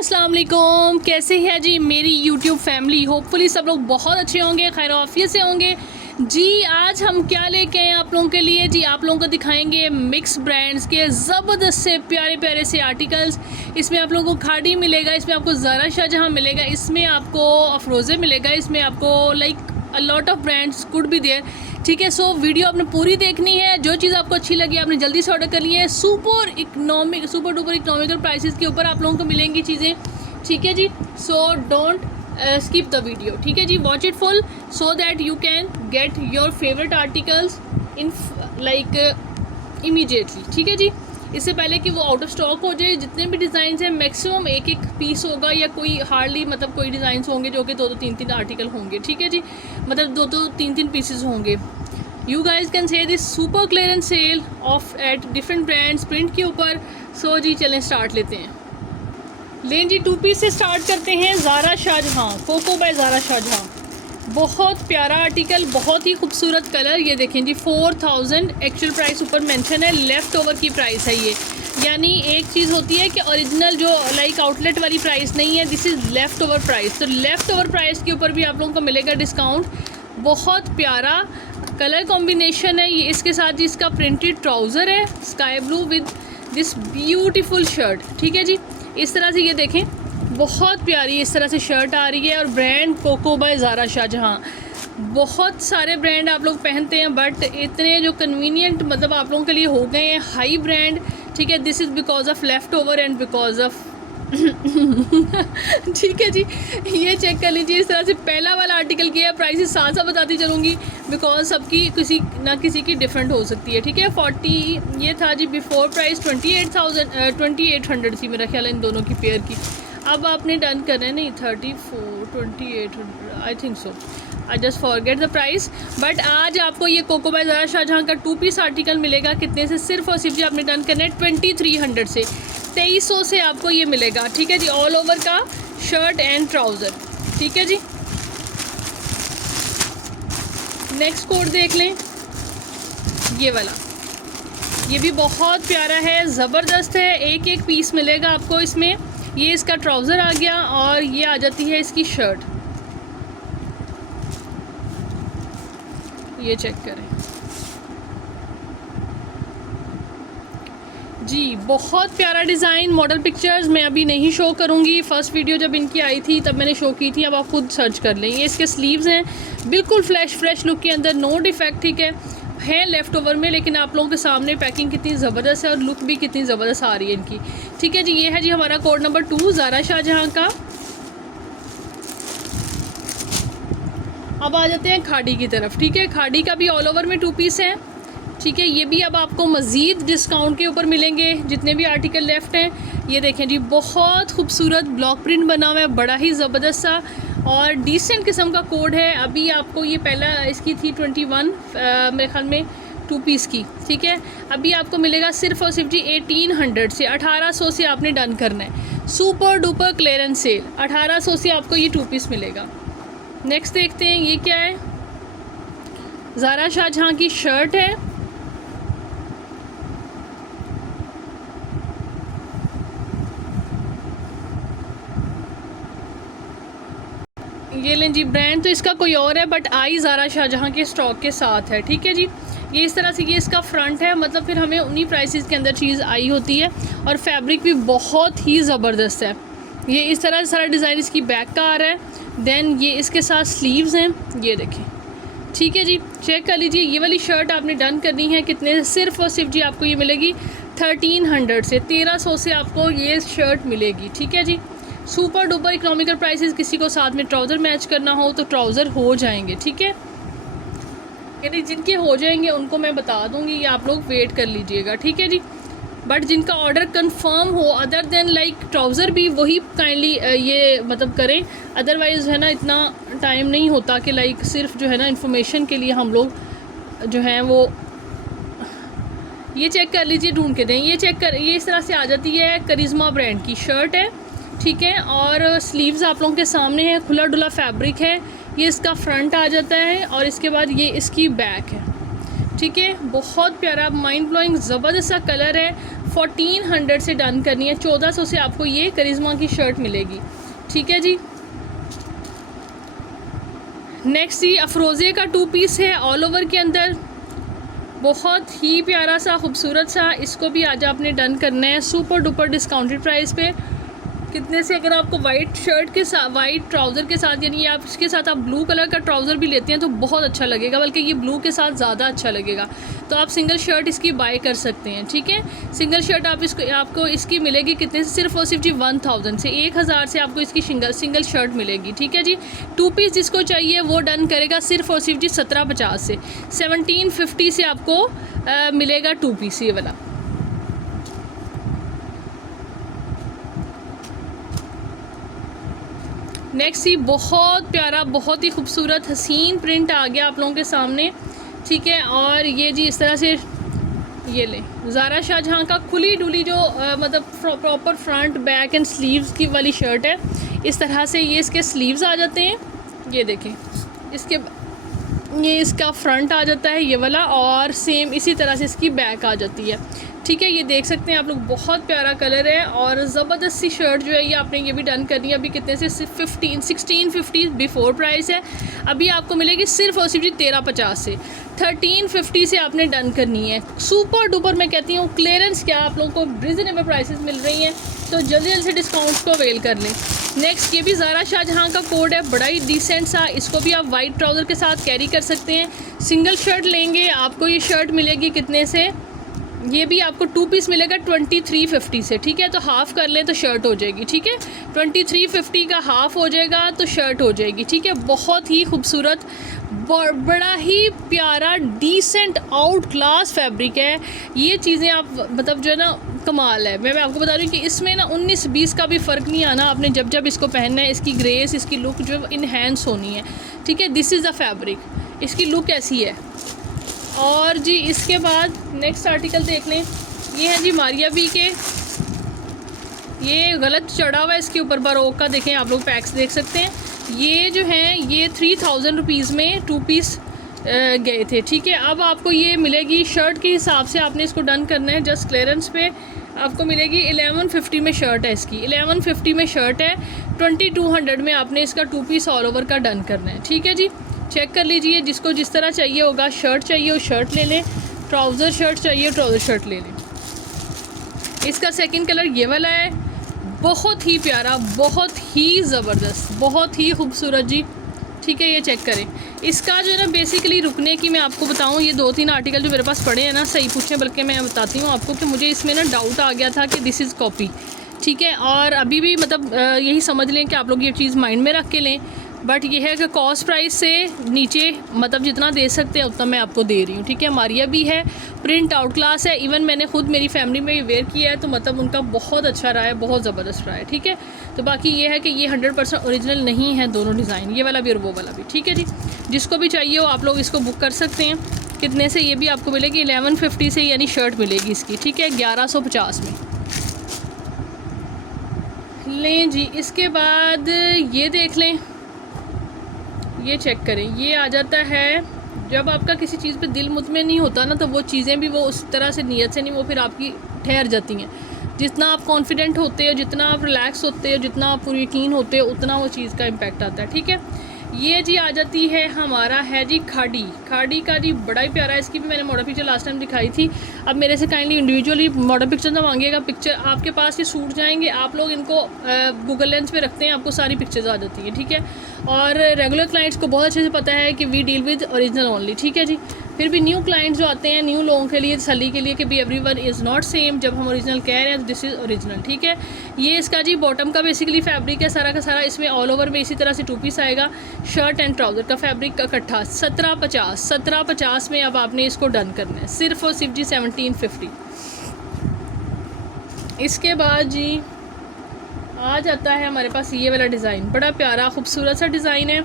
अस्सलाम वालेकुम, कैसे है जी मेरी यूट्यूब फैमिली। होपफुली सब लोग बहुत अच्छे होंगे, खैर आफियत से होंगे जी। आज हम क्या लेके आए आप लोगों के लिए जी, आप लोगों को दिखाएंगे मिक्स ब्रांड्स के ज़बरदस्त से प्यारे प्यारे से आर्टिकल्स। इसमें आप लोगों को खाड़ी मिलेगा, इसमें आपको ज़ारा शाहजहां मिलेगा, इसमें आपको अफरोज़े मिलेगा, इसमें आपको like a lot of brands could भी देयर। ठीक है, सो वीडियो आपने पूरी देखनी है। जो चीज़ आपको अच्छी लगी आपने जल्दी से ऑर्डर कर ली है। सुपर डुपर इकोनॉमिकल प्राइसेस के ऊपर आप लोगों को मिलेंगी चीज़ें। ठीक है जी, so don't skip the video। ठीक है जी, watch it full so that you can get your favourite articles in like immediately. ठीक है जी, इससे पहले कि वो आउट ऑफ स्टॉक हो जाए। जितने भी डिज़ाइन हैं मैक्सिमम एक एक पीस होगा, या कोई हार्डली मतलब कोई डिज़ाइन होंगे जो कि दो तीन तीन आर्टिकल होंगे। ठीक है जी, मतलब दो तीन तीन पीसेस होंगे। You guys can see this super clearance sale off at different brands print के ऊपर। सो जी चलें स्टार्ट लेते हैं। लें जी, टू पीस से स्टार्ट करते हैं। ज़ारा शाहजहां, कोको बाय ज़ारा शाहजहां, बहुत प्यारा आर्टिकल, बहुत ही खूबसूरत कलर। ये देखें जी, 4000 एक्चुअल प्राइस ऊपर मेंशन है, लेफ़्ट ओवर की प्राइस है ये। यानी एक चीज़ होती है कि ओरिजिनल जो लाइक आउटलेट वाली प्राइस नहीं है, this is left over price. तो लेफ़्ट ओवर प्राइस के ऊपर भी आप लोगों को मिलेगा डिस्काउंट। बहुत प्यारा कलर कॉम्बिनेशन है ये। इसके साथ जी इसका प्रिंटेड ट्राउज़र है sky blue with this beautiful shirt. ठीक है जी, इस तरह से ये देखें, बहुत प्यारी इस तरह से शर्ट आ रही है। और brand Coco by Zara Shahjahan. बहुत सारे ब्रांड आप लोग पहनते हैं बट इतने जो कन्वीनियंट मतलब आप लोगों के लिए हो गए हैं हाई ब्रांड। ठीक है, this is because of left over and because of ठीक है जी, ये चेक कर लीजिए। इस तरह से पहला वाला आर्टिकल किया है, प्राइसेस साथ साथ बताती चलूँगी बिकॉज सबकी किसी ना किसी की डिफरेंट हो सकती है। ठीक है, 40 ये था जी बिफोर प्राइस 2800 थी मेरा ख्याल है इन दोनों की पेयर की। अब आपने डन करना है नहीं 2800 I think so, I just forget the price. But आज आपको ये कोको बाय ज़ारा शाहजहां का 2 पीस आर्टिकल मिलेगा कितने से, सिर्फ और सिर्फ जी आपने डन करना है 2300 से, 2300 से आपको ये मिलेगा। ठीक है जी, ऑल ओवर का शर्ट एंड ट्राउज़र। ठीक है जी, नेक्स्ट कोड देख लें, ये वाला, ये भी बहुत प्यारा है, ज़बरदस्त है। एक एक पीस मिलेगा आपको इसमें। ये इसका ट्राउज़र आ गया और ये आ जाती है इसकी शर्ट। ये चेक करें जी, बहुत प्यारा डिज़ाइन। मॉडल पिक्चर्स मैं अभी नहीं शो करूँगी, फ़र्स्ट वीडियो जब इनकी आई थी तब मैंने शो की थी, अब आप खुद सर्च कर लें। ये इसके स्लीव्स हैं, बिल्कुल फ्रेश लुक के अंदर, नो डिफेक्ट। ठीक है लेफ़्ट ओवर में, लेकिन आप लोगों के सामने पैकिंग कितनी ज़बरदस्त है और लुक भी कितनी ज़बरदस्त आ रही है इनकी। ठीक है जी, ये है जी हमारा कोड नंबर 2 ज़ारा शाहजहां का। अब आ जाते हैं खाड़ी की तरफ। ठीक है, खाड़ी का भी ऑल ओवर में 2 पीस है। ठीक है, ये भी अब आपको मज़ीद डिस्काउंट के ऊपर मिलेंगे जितने भी आर्टिकल लेफ़्ट हैं। ये देखें जी, बहुत खूबसूरत ब्लॉक प्रिंट बना हुआ है, बड़ा ही ज़बरदस्त सा और डिसेंट किस्म का कोड है। अभी आपको ये पहला इसकी थी 21 मेरे ख्याल में 2 पीस की। ठीक है, अभी आपको मिलेगा सिर्फ और सिर्फ जी 1800 से, 1800 से आपने डन करना है। सुपर डुपर क्लियरेंस सेल, 1800 से आपको ये 2 पीस मिलेगा। नेक्स्ट देखते हैं, ये क्या है, ज़ारा शाहजहां की शर्ट है। ये लें जी, ब्रांड तो इसका कोई और है बट आई ज़ारा शाहजहां के स्टॉक के साथ है। ठीक है जी, ये इस तरह से ये इसका फ्रंट है, मतलब फिर हमें उन्हीं प्राइसेस के अंदर चीज़ आई होती है। और फैब्रिक भी बहुत ही ज़बरदस्त है। ये इस तरह सारा डिज़ाइन इसकी बैक का आ रहा है। देन ये इसके साथ स्लीव्स हैं, ये देखें। ठीक है जी, चेक कर लीजिए। ये वाली शर्ट आपने डन करनी है कितने, सिर्फ और सिर्फ जी आपको ये मिलेगी 1300 से, 1300 से आपको ये शर्ट मिलेगी। ठीक है जी, सुपर डुपर इकोनॉमिकल प्राइसेस। किसी को साथ में ट्राउज़र मैच करना हो तो ट्राउज़र हो जाएंगे। ठीक है, यानी जिनके हो जाएंगे उनको मैं बता दूंगी, या आप लोग वेट कर लीजिएगा। ठीक है जी, बट जिनका ऑर्डर कंफर्म हो अदर देन लाइक ट्राउज़र भी वही काइंडली ये मतलब करें। अदरवाइज़ है ना, इतना टाइम नहीं होता कि लाइक सिर्फ जो है ना इन्फॉर्मेशन के लिए हम लोग जो हैं वो ये चेक कर लीजिए, ढूंढ के दें। ये चेक कर, ये इस तरह से आ जाती है, करिश्मा ब्रांड की शर्ट है। ठीक है, और स्लीव्स आप लोगों के सामने है, खुला डुला फैब्रिक है। ये इसका फ्रंट आ जाता है और इसके बाद ये इसकी बैक है। ठीक है, बहुत प्यारा माइंड ब्लोइंग ज़बरदस्त सा कलर है। 1400 से डन करनी है। 1400 से आपको ये करिश्मा की शर्ट मिलेगी, ठीक है जी। नेक्स्ट ये अफरोज़े का 2 पीस है ऑल ओवर के अंदर, बहुत ही प्यारा सा खूबसूरत सा। इसको भी आज आपने डन करना है सुपर डुपर डिस्काउंटेड प्राइस पे। कितने से, अगर आपको वाइट शर्ट के साथ, वाइट ट्राउज़र के साथ, यानी आप इसके साथ आप ब्लू कलर का ट्राउज़र भी लेते हैं तो बहुत अच्छा लगेगा, बल्कि ये ब्लू के साथ ज़्यादा अच्छा लगेगा। तो आप सिंगल शर्ट इसकी बाय कर सकते हैं, ठीक है। सिंगल शर्ट आपको इसकी मिलेगी कितने से, सिर्फ और सिर्फ जी 1000 से, 1000 से आपको इसकी सिंगल शर्ट मिलेगी, ठीक है जी। 2 पीस जिसको चाहिए वो डन करेगा सिर्फ और सिर्फ जी 1750 से। 1750 से आपको मिलेगा 2 पीस ये वाला। नेक्स्ट ही बहुत प्यारा, बहुत ही खूबसूरत हसीन प्रिंट आ गया आप लोगों के सामने, ठीक है। और ये जी इस तरह से ये ले ज़ारा शाहजहाँ का खुली डुली जो मतलब proper front back and sleeves की वाली शर्ट है। इस तरह से ये इसके स्लीव्स आ जाते हैं, ये देखें, ये इसका फ्रंट आ जाता है ये वाला, और सेम इसी तरह से इसकी बैक आ जाती है, ठीक है। ये देख सकते हैं आप लोग, बहुत प्यारा कलर है और ज़बरदस्त सी शर्ट जो है ये आपने ये भी डन करनी है। अभी कितने से 1650 बिफोर प्राइस है, अभी आपको मिलेगी सिर्फ और सिर्फ 1350 से। 1350 से आपने डन करनी है। सुपर डुपर मैं कहती हूँ क्लियरेंस क्या, आप लोगों को रिजनेबल प्राइसेस मिल रही हैं, तो जल्दी जल्दी से डिस्काउंट्स को अवेल कर लें। नेक्स्ट ये भी ज़ारा शाहजहाँ का कोड है, बड़ा ही डिसेंट सा। इसको भी आप वाइट ट्राउज़र के साथ कैरी कर सकते हैं। सिंगल शर्ट लेंगे आपको ये शर्ट मिलेगी कितने से, ये भी आपको 2 पीस मिलेगा 2350 से, ठीक है। तो हाफ़ कर लें तो शर्ट हो जाएगी, ठीक है। 2350 का हाफ़ हो जाएगा तो शर्ट हो जाएगी, ठीक है। बहुत ही खूबसूरत, बड़ा ही प्यारा, डिसेंट, आउट क्लास फैब्रिक है। ये चीज़ें आप मतलब जो है ना कमाल है। मैं आपको बता रही हूँ कि इसमें ना 19-20 का भी फ़र्क नहीं आना, आपने जब इसको पहनना है। इसकी ग्रेस, इसकी लुक जो इन्हेंस होनी है, ठीक है। दिस इज़ द फैब्रिक, इसकी लुक ऐसी है। और जी इसके बाद नेक्स्ट आर्टिकल देख लें, ये है जी मारिया बी के, ये गलत चढ़ा हुआ है इसके ऊपर बारोक का, देखें आप लोग पैक्स देख सकते हैं। ये जो है ये 3000 रुपीज़ में 2 पीस गए थे, ठीक है। अब आपको ये मिलेगी शर्ट के हिसाब से, आपने इसको डन करना है जस्ट क्लियरेंस पे। आपको मिलेगी 1150 में शर्ट है इसकी, 1150 में शर्ट है। 2200 में आपने इसका 2 पीस ऑल ओवर का डन करना है, ठीक है जी। चेक कर लीजिए, जिसको जिस तरह चाहिए होगा, शर्ट चाहिए हो शर्ट ले लें, ट्राउज़र शर्ट चाहिए हो ट्राउज़र शर्ट ले लें। इसका सेकंड कलर ये वाला है, बहुत ही प्यारा, बहुत ही ज़बरदस्त, बहुत ही खूबसूरत जी, ठीक है। ये चेक करें। इसका जो है ना बेसिकली रुकने की मैं आपको बताऊं, ये 2-3 आर्टिकल जो मेरे पास पड़े हैं ना, सही पूछें, बल्कि मैं बताती हूँ आपको कि मुझे इसमें ना डाउट आ गया था कि दिस इज़ कॉपी, ठीक है। और अभी भी मतलब यही समझ लें कि आप लोग ये चीज़ माइंड में रख के लें। बट ये है कि कॉस्ट प्राइस से नीचे मतलब जितना दे सकते हैं उतना मैं आपको दे रही हूँ, ठीक है। मारिया भी है, प्रिंट आउट क्लास है, इवन मैंने खुद मेरी फैमिली में वेयर किया है तो मतलब उनका बहुत अच्छा रहा है, बहुत ज़बरदस्त रहा है, ठीक है। तो बाकी ये है कि ये 100% ओरिजिनल नहीं है दोनों डिज़ाइन, ये वाला भी और वो वाला भी, ठीक है जी। जिसको भी चाहिए हो आप लोग इसको बुक कर सकते हैं। कितने से, ये भी आपको मिलेगी 1150 से, यानी शर्ट मिलेगी इसकी, ठीक है, 1150 में। लें जी, इसके बाद ये देख लें, ये चेक करें। ये आ जाता है, जब आपका किसी चीज़ पे दिल मुतमईन नहीं होता ना, तो वो चीज़ें भी वो उस तरह से नीयत से नहीं, वो फिर आपकी ठहर जाती हैं। जितना आप कॉन्फिडेंट होते हो, जितना आप रिलैक्स होते हो, जितना आप यकीन होते हो, उतना वो चीज़ का इम्पैक्ट आता है, ठीक है। ये जी आ जाती है, हमारा है जी खाड़ी का जी, बड़ा ही प्यारा है। इसकी भी मैंने मॉडल पिक्चर लास्ट टाइम दिखाई थी। अब मेरे से काइंडली इंडिविजुअली मॉडल पिक्चर ना मांगिएगा, पिक्चर आपके पास ये सूट जाएंगे, आप लोग इनको गूगल लेंस पे रखते हैं, आपको सारी पिक्चर्स आ जाती हैं, ठीक है। और रेगुलर क्लाइंट्स को बहुत अच्छे से पता है कि we deal with original only, ठीक है जी। फिर भी न्यू क्लाइंट्स जो आते हैं, न्यू लोगों के लिए तसल्ली के लिए कि भी एवरीवन इज़ नॉट सेम, जब हम ओरिजिनल कह रहे हैं तो दिस इज़ ओरिजिनल, ठीक है। ये इसका जी बॉटम का बेसिकली फैब्रिक है सारा का सारा, इसमें ऑल ओवर में इसी तरह से 2 पीस आएगा, शर्ट एंड ट्राउज़र का फैब्रिक का इकट्ठा। 1750 में अब आपने इसको डन करना है, सिर्फ और सिर्फ जी 1750। इसके बाद जी आ जाता है हमारे पास ये वाला डिज़ाइन, बड़ा प्यारा खूबसूरत सा डिज़ाइन है।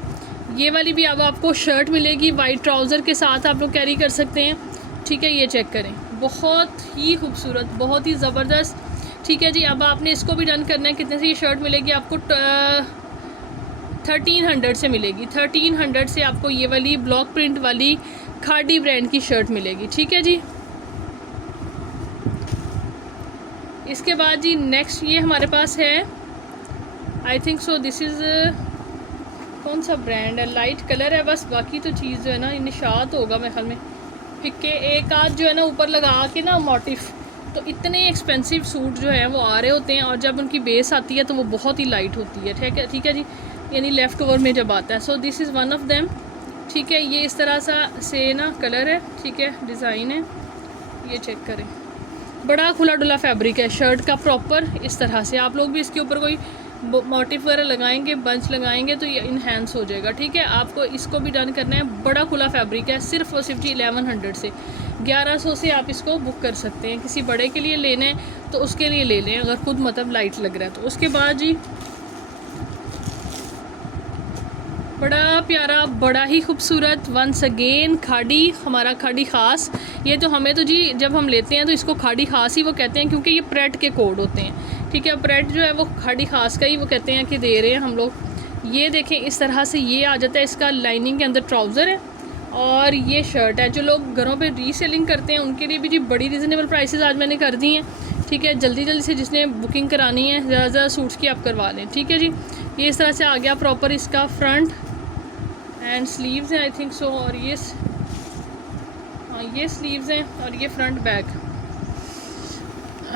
ये वाली भी अब आपको शर्ट मिलेगी, वाइट ट्राउज़र के साथ आप लोग कैरी कर सकते हैं, ठीक है। ये चेक करें, बहुत ही खूबसूरत, बहुत ही ज़बरदस्त, ठीक है जी। अब आपने इसको भी डन करना है। कितने से ये शर्ट मिलेगी आपको, 1300 से मिलेगी। 1300 से आपको ये वाली ब्लॉक प्रिंट वाली खाड़ी ब्रांड की शर्ट मिलेगी, ठीक है जी। इसके बाद जी नेक्स्ट ये हमारे पास है, I think so this is कौन सा ब्रांड है, लाइट कलर है बस, बाकी तो चीज़ जो है ना निशात होगा मेरे ख्याल में, फिक्के एक आध जो है ना ऊपर लगा के ना मोटिफ। तो इतने एक्सपेंसिव सूट जो हैं वो आ रहे होते हैं, और जब उनकी बेस आती है तो वो बहुत ही लाइट होती है। ठीक है जी, यानी लेफ़्ट ओवर में जब आता है। So this is one of them. ठीक है, ये इस तरह से ना कलर है, ठीक है, डिज़ाइन है, ये चेक करें, बड़ा खुला डुला फैब्रिक है शर्ट का प्रॉपर। इस तरह से आप लोग भी इसके ऊपर कोई मोटिफ वगैरह लगाएंगे, बंच लगाएंगे तो ये इन्हेंस हो जाएगा। ठीक है, आपको इसको भी डन करना है, बड़ा खुला फैब्रिक है, सिर्फ और सिर्फ 1100 से 1100 से आप इसको बुक कर सकते हैं। किसी बड़े के लिए लेना है तो उसके लिए ले लें, अगर खुद मतलब लाइट लग रहा है तो। उसके बाद जी बड़ा प्यारा, बड़ा ही खूबसूरत, वंस अगेन खाड़ी, हमारा खाड़ी ख़ास। ये तो हमें तो जी जब हम लेते हैं तो इसको खाड़ी ख़ास ही वो कहते हैं, क्योंकि ये प्रेट के कोड होते हैं। ठीक है, प्रेट जो है वो खाड़ी ख़ास का ही वो कहते हैं कि दे रहे हैं हम लोग। ये देखें इस तरह से ये आ जाता है, इसका लाइनिंग के अंदर ट्राउज़र है और ये शर्ट है। जो लोग घरों पे रीसेलिंग करते हैं उनके लिए भी जी बड़ी रीज़नेबल प्राइसेस आज मैंने कर दी हैं। ठीक है, जल्दी जल्दी से जिसने बुकिंग करानी है ज़्यादा ज़्यादा सूट्स की आप करवा लें। ठीक है जी, ये इस तरह से आ गया प्रॉपर इसका फ्रंट एंड स्लीव्स हैं आई थिंक सो, और ये हाँ ये स्लीव्स हैं और ये फ्रंट बैक।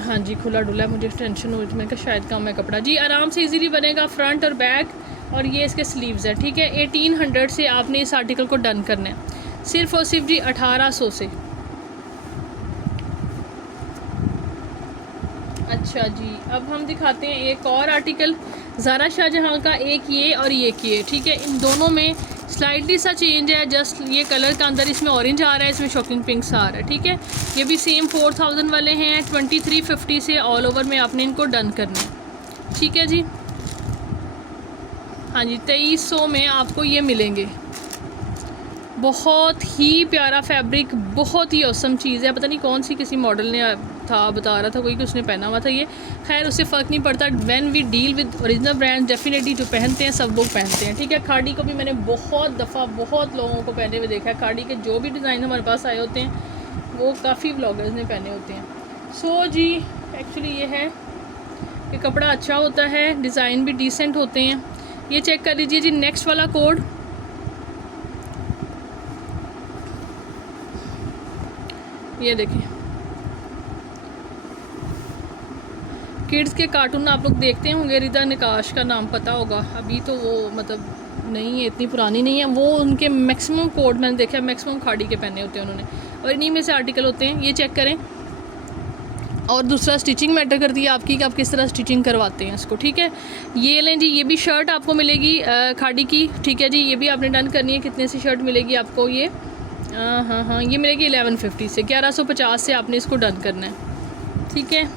हाँ जी, खुला डुला है, मुझे टेंशन हुई, मैंने कहा शायद कम है कपड़ा। जी आराम से इजीली बनेगा, फ्रंट और बैक, और ये इसके स्लीव्स हैं। ठीक है, 1800 से आपने इस आर्टिकल को डन करना है, सिर्फ और सिर्फ जी 1800 से। अच्छा जी, अब हम दिखाते हैं एक और आर्टिकल ज़ारा शाहजहाँ का, एक ये और ये। ठीक है, इन दोनों में स्लाइटली सा चेंज है, जस्ट ये कलर का अंदर इसमें ऑरेंज आ रहा है, इसमें शॉकिंग पिंक सा आ रहा है। ठीक है, ये भी सेम 4000 वाले हैं, 2350 से ऑल ओवर में आपने इनको डन करना है। ठीक है जी, हाँ जी, 2300 में आपको ये मिलेंगे। बहुत ही प्यारा फैब्रिक, बहुत ही औसम चीज़ है। पता नहीं कौन सी किसी मॉडल ने था, बता रहा था कोई कि उसने पहना हुआ था ये। खैर उससे फ़र्क नहीं पड़ता, when we deal with original brand definitely जो पहनते हैं सब लोग पहनते हैं। ठीक है, खाड़ी को भी मैंने बहुत दफ़ा बहुत लोगों को पहने हुए देखा है। खाड़ी के जो भी डिज़ाइन हमारे पास आए होते हैं वो काफ़ी व्लॉगर्स ने पहने होते हैं। सो जी एक्चुअली ये है कि कपड़ा अच्छा होता है, डिज़ाइन भी डिसेंट होते हैं। ये चेक कर लीजिए जी नेक्स्ट वाला कोड, ये देखिए किड्स के कार्टून आप लोग देखते होंगे, रिदा निकाश का नाम पता होगा, अभी तो वो मतलब नहीं है, इतनी पुरानी नहीं है वो। उनके मैक्सिमम कोड मैंने देखा, मैक्सिमम खाड़ी के पहने होते हैं उन्होंने, और इन्हीं में से आर्टिकल होते हैं। ये चेक करें, और दूसरा स्टिचिंग मैटर करती है आपकी कि आप किस तरह स्टिचिंग करवाते हैं इसको। ठीक है, ये लें जी, ये भी शर्ट आपको मिलेगी खाड़ी की। ठीक है जी, ये भी आपने डन करनी है। कितने सी शर्ट मिलेगी आपको ये? हाँ, ये मिलेगी 1150 से, 1150 से आपने इसको डन करना है। ठीक है,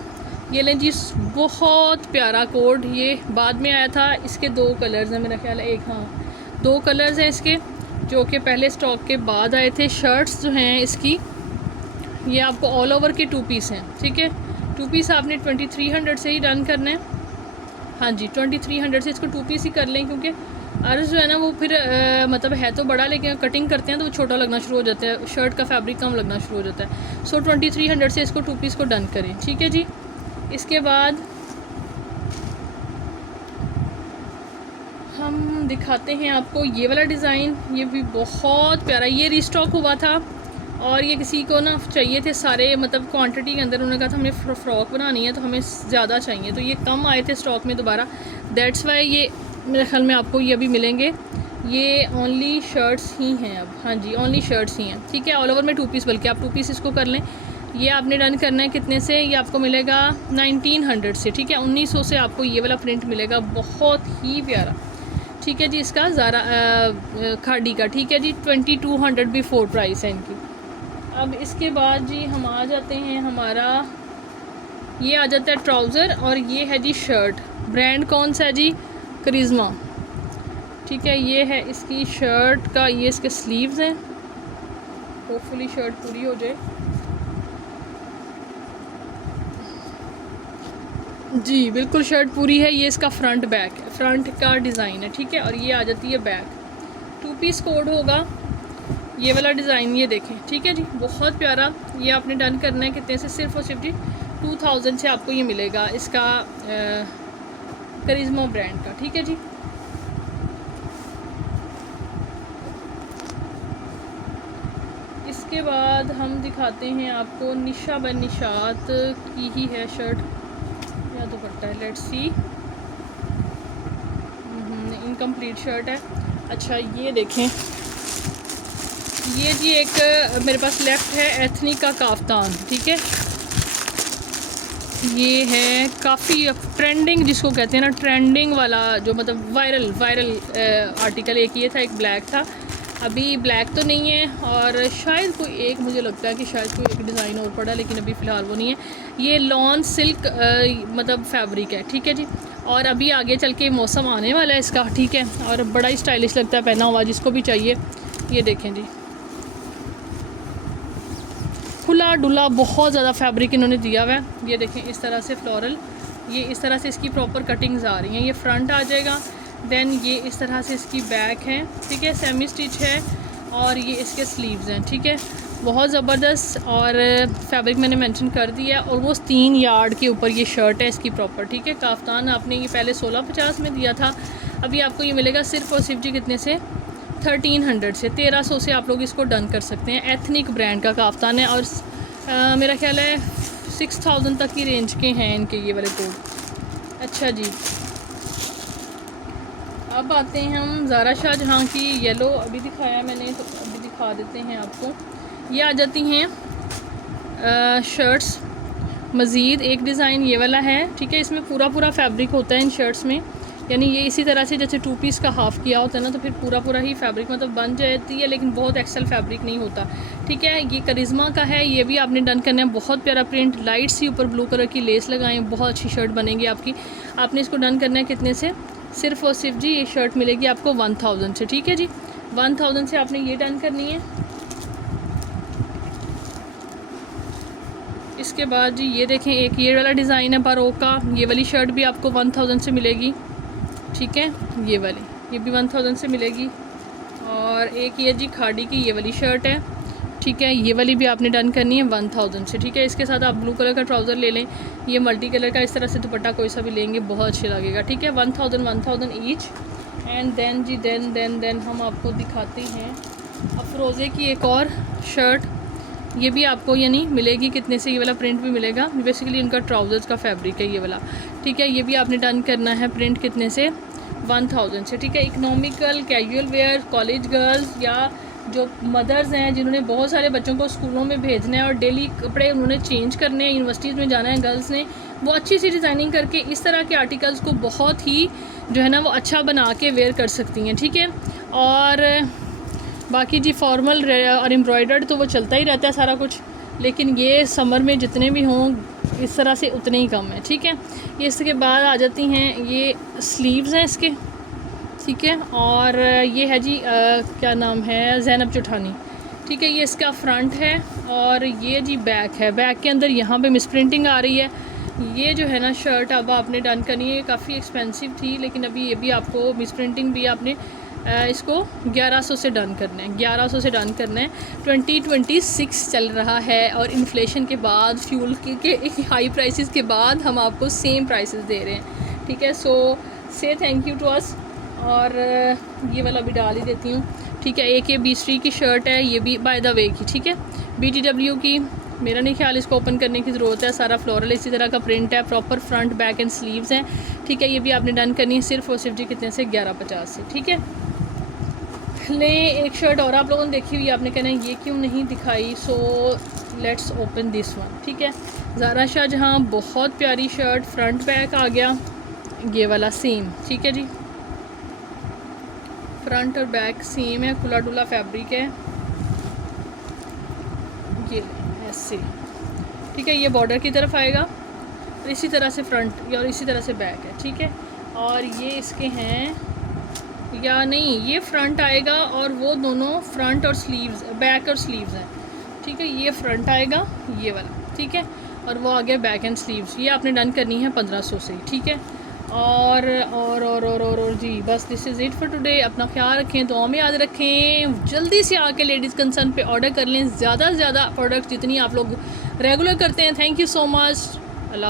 ये लें जी, बहुत प्यारा कोड, ये बाद में आया था। इसके 2 कलर्स हैं मेरा ख्याल है, एक हाँ 2 कलर्स हैं इसके, जो कि पहले स्टॉक के बाद आए थे। शर्ट्स जो हैं इसकी, ये आपको ऑल ओवर के 2 पीस हैं। ठीक है, 2 पीस आपने 2300 से ही डन करना है। हाँ जी, 2300 से इसको 2 पीस ही कर लें, क्योंकि अर्ज जो है ना वो फिर मतलब है तो बड़ा, लेकिन कटिंग करते हैं तो वो छोटा लगना शुरू हो जाता है, शर्ट का फैब्रिक कम लगना शुरू हो जाता है। सो 2300 से इसको 2 पीस को डन करें। ठीक है जी, इसके बाद हम दिखाते हैं आपको ये वाला डिज़ाइन, ये भी बहुत प्यारा, ये रीस्टॉक हुआ था और ये किसी को ना चाहिए थे सारे मतलब क्वांटिटी के अंदर। उन्होंने कहा था हमें फ़्रॉक बनानी है तो हमें ज़्यादा चाहिए, तो ये कम आए थे स्टॉक में दोबारा, दैट्स वाई ये मेरे ख्याल में आपको ये अभी मिलेंगे। ये ओनली शर्ट्स ही हैं अब, हाँ जी ओनली शर्ट्स ही हैं। ठीक है, ऑल ओवर में 2 पीस, बल्कि आप 2 पीस इसको कर लें। ये आपने डन करना है कितने से? ये आपको मिलेगा 1900 से। ठीक है, 1900 से आपको ये वाला प्रिंट मिलेगा, बहुत ही प्यारा। ठीक है जी, इसका ज़ारा खाड़ी का। ठीक है जी, 2200 बिफोर प्राइस है इनकी। अब इसके बाद जी हम आ जाते हैं, हमारा ये आ जाता है ट्राउज़र, और ये है जी शर्ट। ब्रांड कौन सा है जी? करिश्मा। ठीक है, ये है इसकी शर्ट का, ये इसके स्लीव्स हैं, होपफुली शर्ट पूरी हो जाए। जी बिल्कुल शर्ट पूरी है। ये इसका फ्रंट बैक, फ्रंट का डिज़ाइन है। ठीक है, और ये आ जाती है बैक। 2 पीस कोड होगा ये वाला डिज़ाइन, ये देखें। ठीक है जी, बहुत प्यारा। ये आपने डन करना है कितने से? सिर्फ और सिर्फ जी 2000 से आपको ये मिलेगा इसका करिश्मा ब्रांड का, ठीक है जी। इसके बाद हम दिखाते हैं आपको निशा बन निशात की ही है शर्ट, या तो पड़ता है, लेट्स सी, इनकम्प्लीट शर्ट है। अच्छा ये देखें, ये जी एक मेरे पास लेफ़्ट है एथनिक का काफ्तान, ठीक है। ये है काफ़ी ट्रेंडिंग जिसको कहते हैं ना, ट्रेंडिंग वाला जो मतलब वायरल आर्टिकल। एक ये था, एक ब्लैक था। अभी ब्लैक तो नहीं है, और शायद कोई एक, मुझे लगता है कि शायद कोई एक डिज़ाइन और पड़ा, लेकिन अभी फ़िलहाल वो नहीं है। ये लॉन सिल्क मतलब फैब्रिक है, ठीक है जी। और अभी आगे चल के मौसम आने वाला है इसका, ठीक है, और बड़ा ही स्टाइलिश लगता है पहना हुआ, जिसको भी चाहिए। ये देखें जी, खुला डुला बहुत ज़्यादा फैब्रिक इन्होंने दिया हुआ है। ये देखें इस तरह से फ्लोरल, ये इस तरह से इसकी प्रॉपर कटिंग्स आ रही हैं। ये फ्रंट आ जाएगा, देन ये इस तरह से इसकी बैक है, ठीक है, सेमी स्टिच है, और ये इसके स्लीव्स हैं, ठीक है। बहुत ज़बरदस्त, और फैब्रिक मैंने मेंशन कर दिया है। ऑलमोस्ट 3 यार्ड के ऊपर ये शर्ट है इसकी प्रॉपर, ठीक है। काफ्तान आपने ये पहले 1650 में दिया था, अभी आपको ये मिलेगा सिर्फ और सिर्फ जी कितने से, 1300 से, 1300 से आप लोग इसको डन कर सकते हैं। एथनिक ब्रांड का काफ्तान है, और मेरा ख्याल है 6000 तक की रेंज के हैं इनके ये वाले कोट। अच्छा जी, अब आते हैं हम ज़ारा शाहजहाँ की। येलो अभी दिखाया मैंने, तो अभी दिखा देते हैं आपको। ये आ जाती हैं शर्ट्स। मज़ीद एक डिज़ाइन ये वाला है, ठीक है। इसमें पूरा फैब्रिक होता है इन शर्ट्स में, यानी ये इसी तरह से जैसे 2 पीस का हाफ़ किया होता है ना, तो फिर पूरा ही फैब्रिक मतलब बन जाती है, लेकिन बहुत एक्सेल फैब्रिक नहीं होता, ठीक है। ये करिश्मा का है, ये भी आपने डन करना है। बहुत प्यारा प्रिंट, लाइट सी ऊपर ब्लू कलर की लेस लगाएं, बहुत अच्छी शर्ट बनेगी आपकी। आपने इसको डन करना है कितने से, सिर्फ़ और सिर्फ जी ये शर्ट मिलेगी आपको 1000 से, ठीक है जी। 1000 से आपने ये डन करनी है। इसके बाद जी ये देखें, एक ये वाला डिज़ाइन है बारोक का, ये वाली शर्ट भी आपको 1000 से मिलेगी, ठीक है। ये वाली, ये भी 1000 से मिलेगी। और एक ये जी खाड़ी की ये वाली शर्ट है, ठीक है, ये वाली भी आपने डन करनी है 1000 से, ठीक है। इसके साथ आप ब्लू कलर का ट्राउज़र ले लें, ये मल्टी कलर का इस तरह से दुपट्टा कोई सा भी लेंगे बहुत अच्छा लगेगा, ठीक है। 1000 each. And then ji then हम आपको दिखाते हैं अफरोज़े की एक और शर्ट। ये भी आपको यानी मिलेगी कितने से, ये वाला प्रिंट भी मिलेगा, बेसिकली इनका ट्राउज़र्स का फैब्रिक है ये वाला, ठीक है। ये भी आपने डन करना है प्रिंट कितने से, 1000 से, ठीक है। Economical casual wear, college girls, या जो मदर्स हैं जिन्होंने बहुत सारे बच्चों को स्कूलों में भेजना है और डेली कपड़े उन्होंने चेंज करने हैं, यूनिवर्सिटीज़ में जाना है गर्ल्स ने, वो अच्छी सी डिज़ाइनिंग करके इस तरह के आर्टिकल्स को बहुत ही जो है ना वो अच्छा बना के वेयर कर सकती हैं, ठीक है। और बाकी जी फॉर्मल और एम्ब्रॉयडर्ड तो वो चलता ही रहता है सारा कुछ, लेकिन ये समर में जितने भी हों इस तरह से उतने ही कम है, ठीक है। ये इसके बाद आ जाती हैं ये स्लीव्स हैं इसके, ठीक है। और ये है जी क्या नाम है, ज़ैनब चौठानी, ठीक है। ये इसका फ्रंट है, और ये जी बैक है। बैक के अंदर यहाँ पे मिसप्रिंटिंग आ रही है। ये जो है ना शर्ट अब आपने डन करनी है, काफ़ी एक्सपेंसिव थी, लेकिन अभी ये भी आपको मिसप्रिंटिंग भी आपने इसको 1100 से डन करना है, 1100 से डन करना है। 2026 चल रहा है, और इन्फ्लेशन के बाद, फ्यूल के हाई प्राइसेस के बाद हम आपको सेम प्राइसेस दे रहे हैं, ठीक है। सो से थैंक यू टू अस। और ये वाला भी डाल ही देती हूँ, ठीक है। एक ये बीस्ट्री की शर्ट है, ये भी बाय द वे की, ठीक है, BTW की। मेरा नहीं ख्याल इसको ओपन करने की ज़रूरत है, सारा फ्लोरल इसी तरह का प्रिंट है, proper front back and sleeves हैं, ठीक है। ये भी आपने डन करनी है सिर्फ और सिर्फ जी कितने से, 1150 से, ठीक है। ले एक शर्ट और आप लोगों ने देखी हुई, आपने कहना है ये क्यों नहीं दिखाई, so let's open this one, ठीक है। ज़ारा शाहजहाँ, बहुत प्यारी शर्ट, फ्रंट बैक आ गया ये वाला सेम, ठीक है जी। फ्रंट और बैक सेम है, खुला डुला फैब्रिक है, ये ऐसे, ठीक है। ये बॉर्डर की तरफ आएगा, और इसी तरह से फ्रंट और इसी तरह से बैक है, ठीक है। और ये इसके हैं, या नहीं, ये फ्रंट आएगा और वो दोनों फ्रंट और स्लीव्स, बैक और स्लीव्स हैं, ठीक है। ये फ्रंट आएगा ये वाला, ठीक है, और वो आ गया बैक एंड स्लीव्स। ये आपने डन करनी है 1500 से, ठीक है। और जी बस this is it for today. अपना ख्याल रखें, दुआ में याद रखें, जल्दी से आके लेडीज़ कंसर्न पे ऑर्डर कर लें, ज़्यादा से ज़्यादा प्रोडक्ट्स जितनी आप लोग रेगुलर करते हैं। Thank you so much.